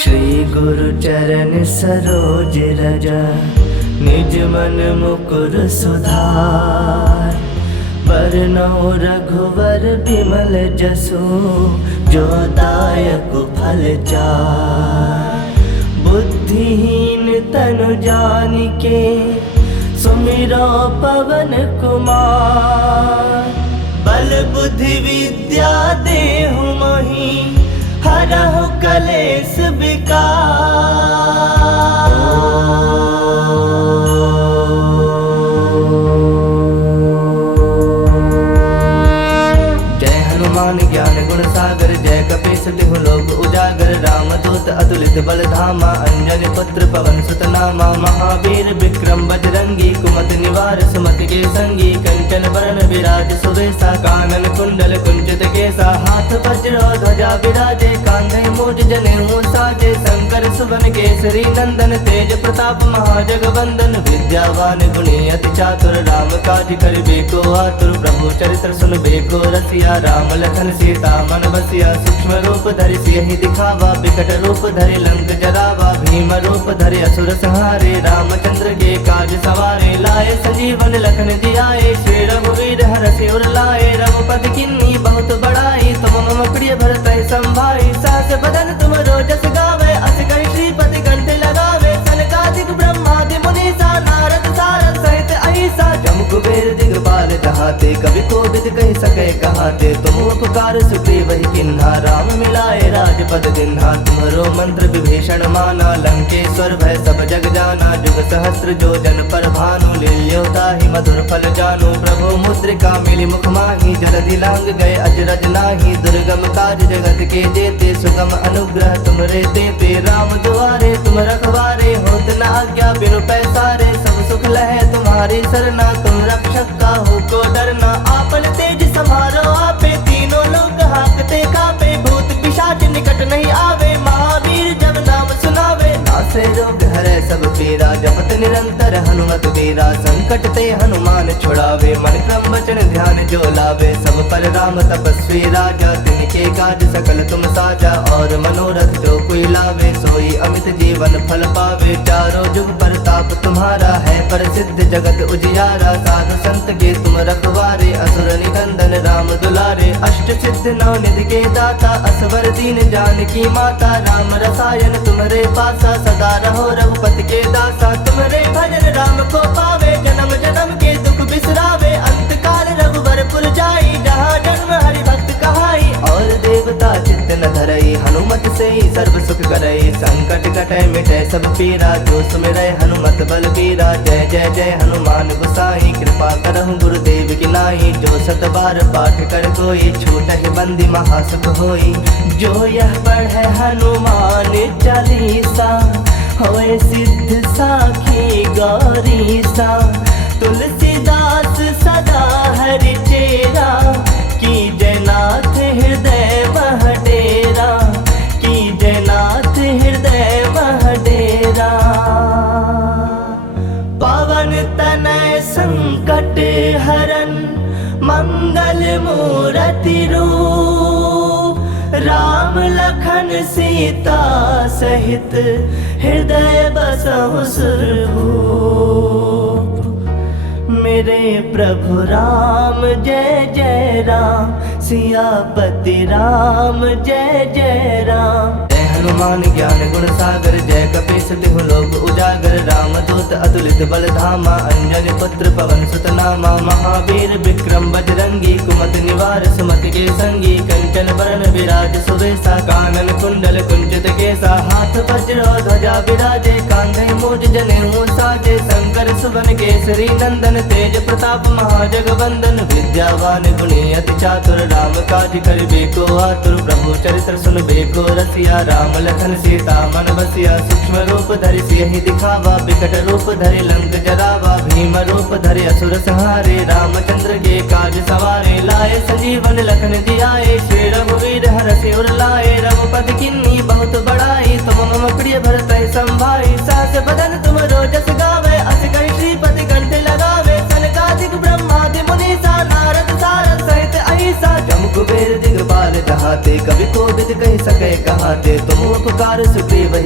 श्री गुरु चरण सरोज रज, निज मन मुकुर सुधार। बरनउँ रघुवर बिमल जसु, जो दायक फल चार। बुद्धिहीन तनु जानिके, सुमिरो पवन कुमार। बल बुद्धि विद्या देहु मोहि, हरहु कलेश विकार। जय हनुमान ज्ञान गुण सागर, जय कपीस तिहु लोक उजागर। रामदूत अतुलित बल धामा, अंजनी पुत्र पवन सुत नामा। महावीर विक्रम बजरंगी, कुमति निवार सुमति के संगी। कंचन बरन विराज सुबेसा, कानन कुंडल कुंचित केसा। हाथ वज्र ध्वजा विराजे, कांधे मूज जनेऊ साजे। शंकर सुवन केसरी नंदन, तेज प्रताप महाजगवंदन। विद्यावान गुणी अति चातुर, राम काज करिबे को आतुर। प्रभु चरित्र सुनबे को रसिया, राम लखन सीता मन बसिया। सूक्ष्म रूप धरि सियहि दिखावा, विकट रूप धरि लंक जरावा। भीम रूप धरि असुर संहारे, रामचंद्र के काज सवारे। लाए संजीवन लखन जियाए, श्री रघुवीर हरषि उर लाए। रघुपति किन्नी बहुत बड़ाई, तुम मम प्रिय भरतहि संभाई। सहस बदन तुम रोजस गावे, अस कहि श्रीपति कंठ लगावे। सनकादिक ब्रह्मादि मुनीसा, नारद सारद सहित अहिसा। जम कुबेर दिगपाल जहाते, कवि कोविद कहि सकै कहाते। तुम उपकार सुग्रीवहि किन्हा, राम मिलाए राजपद दिन्हा। तुम्हरो मंत्र विभीषण माना, लंकेश्वर भय सब जग जाना। जुग सहस्त्र जो जन पर भानु, लील्यो ताहि मधुर फल जानु। प्रभु मुद्रिका मिली मुख माहि, जलधि लांग गए अजरज नाही। दुर्गम काज जगत के जेते, सुगम अनुग्रह तुमरे तेते। राम दुआरे तुम रखवारे, होत न आज्ञा बिनु पैसारे। सब सुख लहै तुम्हारी सरना, तुम रक्षक काहू को डरना। आपन तेज समारो आपे, तीनों लोक हांकते कापे। भूत पिशाच निकट नहीं आवे, महावीर जब नाम सुनावे। नासे रोग हरै सब पीरा, जपत निरंतर हनुमत वीरा। संकट ते हनुमान छुड़ावे, मन क्रम वचन ध्यान जो लावे। सब पर राम तपस्वी राजा, तिनके काज सकल तुम साजा। और मनोरथ जो कोई लावे, सोई अमित जीवन फल पावे। चारों जुग परताप तुम्हारा है, प्रसिद्ध जगत उजियारा। साधु संत के तुम रखवारे, असुर निकंदन राम दुलारे। अष्ट सिद्ध नौ निधि के दाता, असवर दीन जानकी माता। राम रसायन तुम्हारे पासा, सदा रहो रघुपति के दासा। तुम्हारे भजन राम को पावे, जन्म जन्म के दुख बिसरावे। अंत काल रघुवर पुर जाई, जहाँ जन्म हरि भक्त कहाई। और देवता चित्त न धरई, हनुमत से ही सर्व सुख करई। संकट कटै मिटै सब पीरा, जो सुमिरै हनुमत बल बीरा। जय जय जय हनुमान गोसाई, कृपा करहु गुरुदेव की नाई। जो सत बार पाठ कर कोई, छूटहि बंदी महासुख होई। जो यह पढ़ै हनुमान चालीसा, होए सिद्ध साखी गौरीसा। तुलसीदास सदा हरि चेरा, कीजय नाथ हृदय मह डेरा। कीजय नाथ हृदय मह डेरा। पवन तनय संकट हरन, मंगल मूरति रूप। राम लखन सीता सहित, हृदय बसहु सुरभूप। मेरे प्रभु राम जय जय राम, सियापति राम जय जय राम। जय हनुमान ज्ञान गुण सागर, जय कपीस तिहु लोक उजागर। रामदूत अतुलित बल धामा, अंजनी पुत्र पवन सुत नामा। महावीर विक्रम बजरंगी, कुमति निवार सुमति के संगी। कंचन बरन विराज सुबेसा, कानन कुंडल कुंचित केसा। हाथ वज्र ध्वजा विराजे, कांधे मूज जनेऊ साजे। शंकर सुवन केसरी नंदन, तेज प्रताप महाजगवंदन। विद्यावान गुणी अति चातुर, राम काज करिबे को आतुर। प्रभु चरित्र सुनबे को रसिया, राम लखन सीता मन बसिया। सूक्ष्म रूप धरि सियहि दिखावा, विकट रूप धरि लंक जरावा। भीम रूप धरि असुर संहारे, रामचंद्र के काज सवारे। लाए संजीवन लखन जियाए, श्री रघुवीर हरषि उर लाए। रघुपति किन्नी बहुत बड़ाई, तुम मम प्रिय भरतहि संभाई। सहस बदन तुम रोजस गावे, अस कहि श्रीपति कंठ लगावे। सनकादिक ब्रह्मादि मुनीसा, नारद सारद सहित अहिसा। जम कुबेर दिगपाल जहाते, कवि कोविद कहि सकै कहाते। तुम उपकार सुग्रीव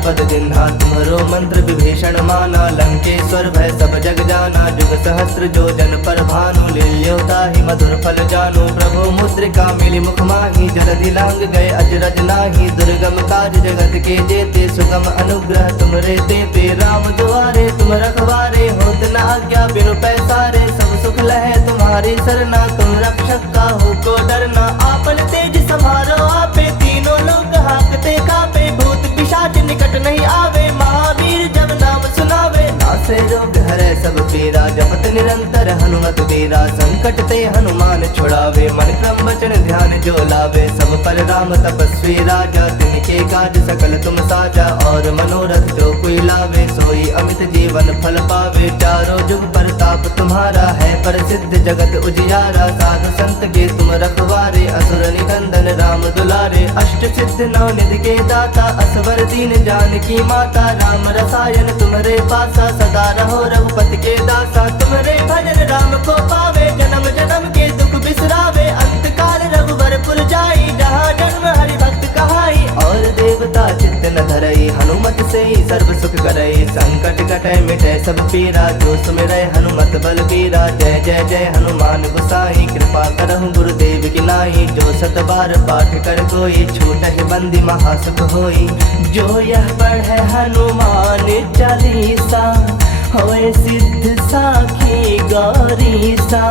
राजपद दिन्हा तुम्हारो मंत्र विभीषण माना लंकेश्वर भय सब जग जाना जुग सहस्त्र जो जन पर भानु लील्योता ही मधुर फल जानु प्रभु मुद्रिका मिली मुख माही जलधि लांग गए अजरज नाही दुर्गम काज जगत के जेते सुगम अनुग्रह तुमरे तेते राम दुआरे तुम रखवारे होत न आज्ञा बिनु पैसारे सब सुख लहे तुम्हारी सरना तुम रक्षक का हो को डरना आपन तेज समारो आपे तीनों लोग हाकते कापे भूत पिशाच निकट नहीं आवे महावीर जब नाम सुनावे नासे रोग हरे सब पीरा जपत निरंतर हनुमत वीरा संकट ते हनुमान छुड़ावे मन क्रम वचन ध्यान जो लावे सब पर राम तपस्वी राजा तिनके काज सकल तुम साजा और मनोरथ जो कोई लावे सोई अमित जीवन फल पावे चारों जुग प्रताप तुम्हारा है प्रसिद्ध जगत उजियारा साधु संत के तुम रखवारे असुर निकंदन राम दुलारे अष्ट सिद्ध नौ निधि के दाता असवर दीन जानकी माता राम रसायन तुम्हारे पासा सदा रहो रघुपति के दासा तुम्हारे भजन राम को पावे जन्म जन्म के दुख बिसरावे अंत काल रघुवर पुर जाई जहाँ जन्म हरि भक्त कहाई और देवता चित्त न धरई हनुमत से ही सर्व सुख करई संकट कटे मिटे सब पीरा जो सुमिरै हनुमत बल पीरा जय जय जय हनुमान गोसाई कृपा करहु गुरुदेव की नाई जो सत बार पाठ कर कोई छूटहि बंदी महासुख होई जो यह पढ़े हनुमान चालीसा होए सिद्ध साखी गौरीसा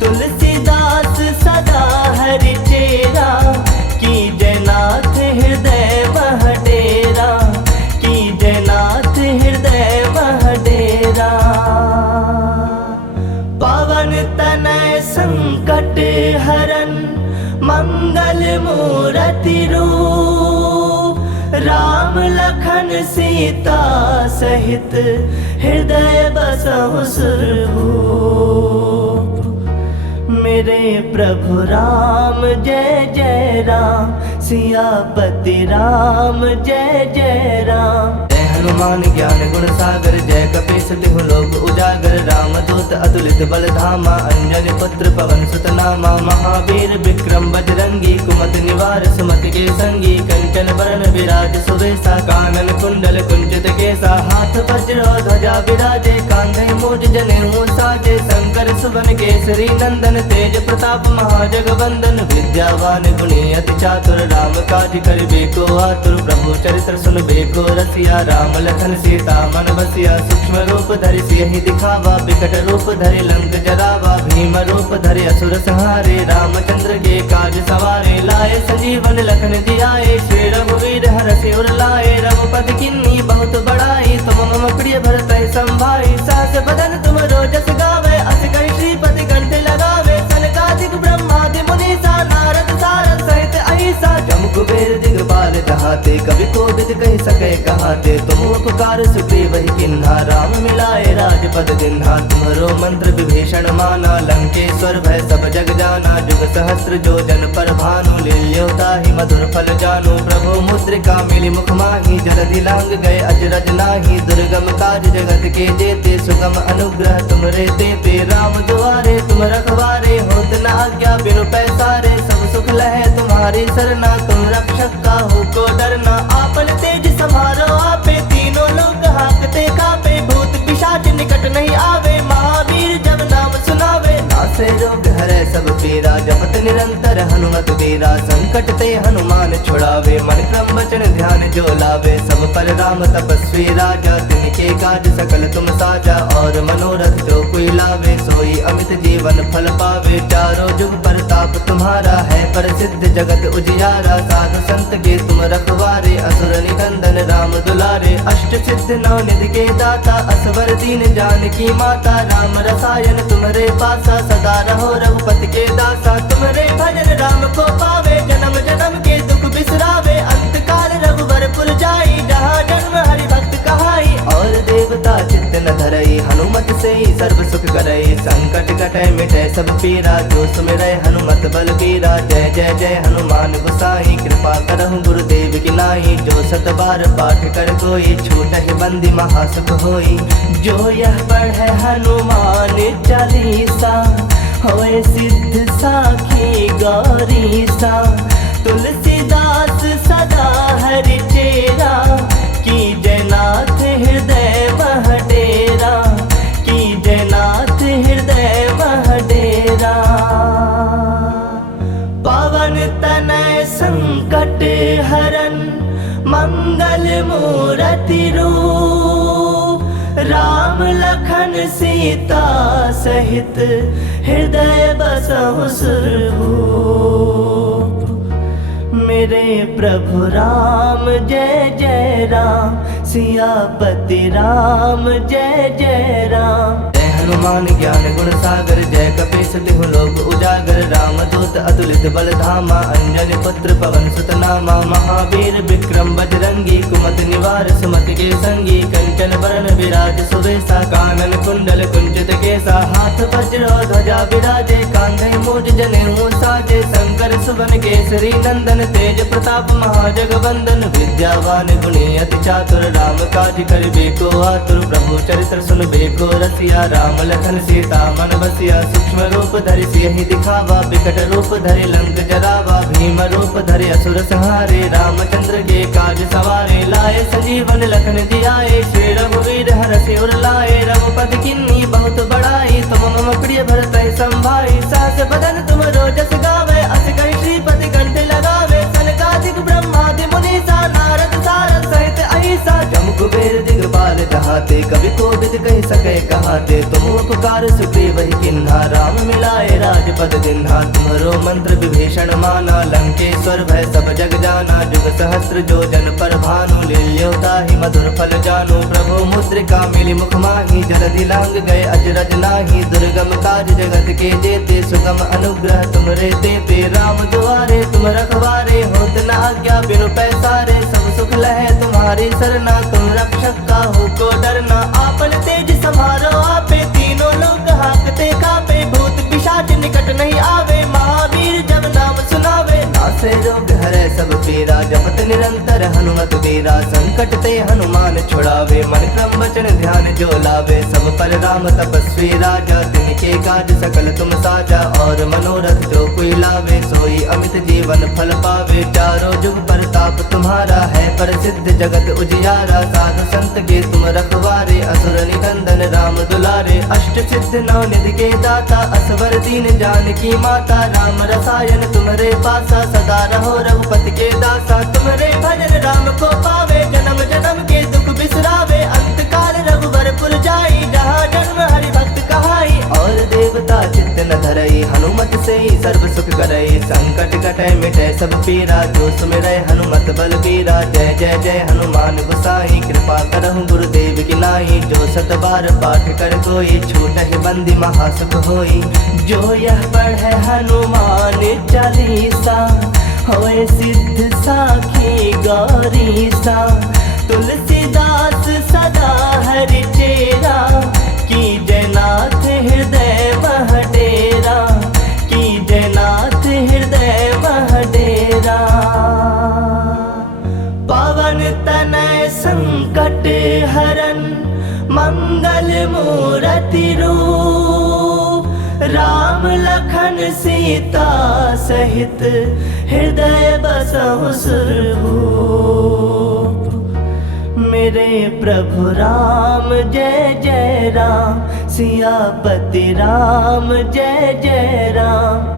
तुलसीदास सदा हरि चेरा की जयनाथ हृदय मह डेरा की जयनाथ हृदय मह डेरा पवन तनय संकट हरन मंगल मूर्ति रूप राम लखन सीता सहित हृदय बसहु सुरभूप मेरे प्रभु राम जय जय राम सियापति राम जय जय राम हनुमान ज्ञान गुण सागर जय कपीस तिहु लोक उजागर राम दूत अतुलित बल धामा अंजनी पुत्र पवन सुत नामा महावीर विक्रम बजरंगी कुमति निवार सुमति के संगी कंचन वरण विराज सुवेशा कानन कुंडल कुंचित केसा हाथ वज्र ध्वजा विराजे कांधे मूज जनेऊ साजे शंकर सुवन केसरी नंदन तेज प्रताप महाजगवंदन विद्यावान गुणी अति चातुर राम काज करिबे को आतुर प्रभु चरित्र सुनबे को रसिया राम लखन सीता मन बसिया सूक्ष्म रूप धरि सियहि दिखावा विकट रूप धरि लंक जरावा भीम रूप धरि असुर संहारे रामचंद्र के काज सवारे लाए संजीवन लखन जियाए श्री रघुवीर हरषि उर लाए रघुपति किन्नी बहुत बड़ाई तुम मम प्रिय भरत संभाई सहस बदन तुम रोजस गावे अस कहि श्रीपति कंठ लगावे सनकादिक ब्रह्मादि मुनीसा नारद सारद सहित अहिसा जम कुबेर दिगपाल जहाते कवि कोविद कहि सके कहाते तुम उपकार सुग्रीव ही किन्हा राम मिलाए राजपद दिन्हा तुम्हारो मंत्र विभीषण माना लंकेश्वर भय सब जग जाना जुग सहस्त्र जो जन पर भानु लील्योता ही मधुर फल जानु प्रभु मुद्रिका मिली मुख माही जलधि लांग गए अजरज नाही दुर्गम काज जगत के जेते सुगम अनुग्रह तुमरे तेते राम दुआरे तुम रखवारे होत न आज्ञा बिनु पैसारे सब सुख लहे तुम्हारी सरना तुम रक्षक का हो को डरना आपन तेज समारो आपे तीनों लोग हाकते कापे भूत पिशाच निकट नहीं आवे महावीर जब नाम सुनावे नासे रोग हरे सब पीरा जपत निरंतर हनुमत वीरा संकट ते हनुमान छुड़ावे मन क्रम वचन ध्यान जो लावे सब पर राम तपस्वी राजा तिनके काज सकल तुम साजा और मनोरथ जो कोई लावे सोई अमित जीवन फल पावे चारों जुग प्रताप तुम्हारा है प्रसिद्ध जगत उजियारा साधु संत के तुम रखवारे असुर निकंदन राम दुलारे अष्ट सिद्ध नौ निधि के दाता असवर दीन जानकी माता राम रसायन तुम्हारे पासा सदा रहो रघुपति के दासा तुम्हारे भजन राम को पावे जन्म जन्म के दुख बिसरावे अंत काल रघुवर पुर जाई जहाँ जन्म हरि भक्त कहाई और देवता चित्त न धरई हनुमत से ही सर्व सुख करई संकट कटे मिटे सब पीरा जो सुमिरै हनुमत बल पीरा जय जय जय हनुमान गोसाई कृपा करहु गुरुदेव की नाई जो सत बार पाठ कर कोई छूटहि बंदी महासुख होई जो यह पढ़े हनुमान चालीसा होए सिद्ध साखी गौरीसा तुलसीदास सदा हरि चेरा की तनय संकट हरन मंगल मूरति रूप, राम लखन सीता सहित हृदय बसहु सुरभूप। मेरे प्रभु राम जय जय राम, सियापति राम जय जय राम। जय हनुमान ज्ञान गुण सागर, जय कपीस तिहु लोक उजागर। राम दूत अतुलित बल धामा, अंजनी पुत्र पवन सुत नामा। महावीर विक्रम बजरंगी, कुमति निवार सुमति के संगी। कंचन बरन विराज सुवेशा, कानन कुंडल कुंचित केसा। हाथ वज्र ध्वजा विराजे, कांधे मूज जनेऊ साजे। शंकर सुवन केसरी नंदन, तेज प्रताप महाजगवंदन। विद्यावान गुणी अति चातुर, राम काज करिबे को आतुर। प्रभु चरित्र सुनबे को रसिया, राम लखन सीता मन बसिया। सूक्ष्म रूप धरि सियहि दिखावा, बिकट रूप धरि लंक जरावा। भीम रूप धरि असुर संहारे, रामचंद्र के काज सवारे। लाए संजीवन लखन जियाए, श्री रघुवीर हरषि उर लाए। रघुपति किन्नी बहुत बड़ाई, तुम मम प्रिय भरतहि संभाई। सहस बदन तुम रोजस गावे, अस कहि श्रीपति कंठ लगावे। सनकादिक ब्रह्मादि मुनीसा, नारद सारद सहित अहिसा। जम कुबेर दिगपाल जहाते, कवि कोविद कहि सकै कहाते। तुम उपकार सुग्रीव ही किन्हा, राम मिलाए राजपद दिन्हा। तुम्हरो मंत्र विभीषण माना, लंकेश्वर भय सब जग जाना। जुग सहस्त्र जो जन पर भानु, लील्यो ताहि मधुर फल जानु। प्रभु मुद्रिका मिली मुख माहि, जलधि लांग गए अजरज नाही। दुर्गम काज जगत के जेते, सुगम अनुग्रह तुमरे तेते। राम दुआरे तुम रखवारे, होत न आज्ञा बिनु पैसारे। सब सुख लहे तुम्हारी सरना, तुम रक्षक काहू को डरना। आपन तेज समारो आपे, तीनों लोग हाकते कापे। भूत पिशाच निकट नहीं आवे, महावीर जब नाम सुनावे। नासे रोग हरै सब पीरा, जपत निरंतर हनुमत वीरा। संकट ते हनुमान छुड़ावे, मन क्रम वचन ध्यान जो लावे। सब पर राम तपस्वी राजा, तिनके काज सकल तुम साजा। और मनोरथ जो कोई लावे, सोई अमित जीवन फल पावे। चारों जुग परताप तुम्हारा है, प्रसिद्ध जगत उजियारा। साधु संत के तुम रखवारे, असुर निकंदन राम दुलारे। अष्ट सिद्ध नौ निधि के दाता, असवर दीन जानकी माता। राम रसायन तुम्हारे पासा, सदा रहो रघुपति के दासा। तुम्हारे भजन राम को पावे, जन्म जन्म के दुख बिसरावे। अंत काल रघुवर पुर जाई, जहाँ जन्म हरि भक्त कहाई। और देवता चित्त न धरई, हनुमत से ही सर्व सुख करई। संकट कटै मिटै सब पीरा, जो सुमिरै हनुमत बल बीरा। जय जय जय हनुमान गोसाई, कृपा करहु गुरुदेव की नाई। जो सत बार पाठ कर कोई, छूटहि बंदी महासुख होई। जो यह पढ़े हनुमान चालीसा, होए सिद्ध साखी गौरीसा। तुलसीदास सदा हरि चेरा, कीजय नाथ हृदय मह डेरा। कीजय नाथ हृदय मह डेरा। पवन तनय संकट हरन मंगल मूरति रूप, राम लखन सीता सहित हृदय बसहु सुरभूप। मेरे प्रभु राम जय जय राम, सियापति राम जय जय राम।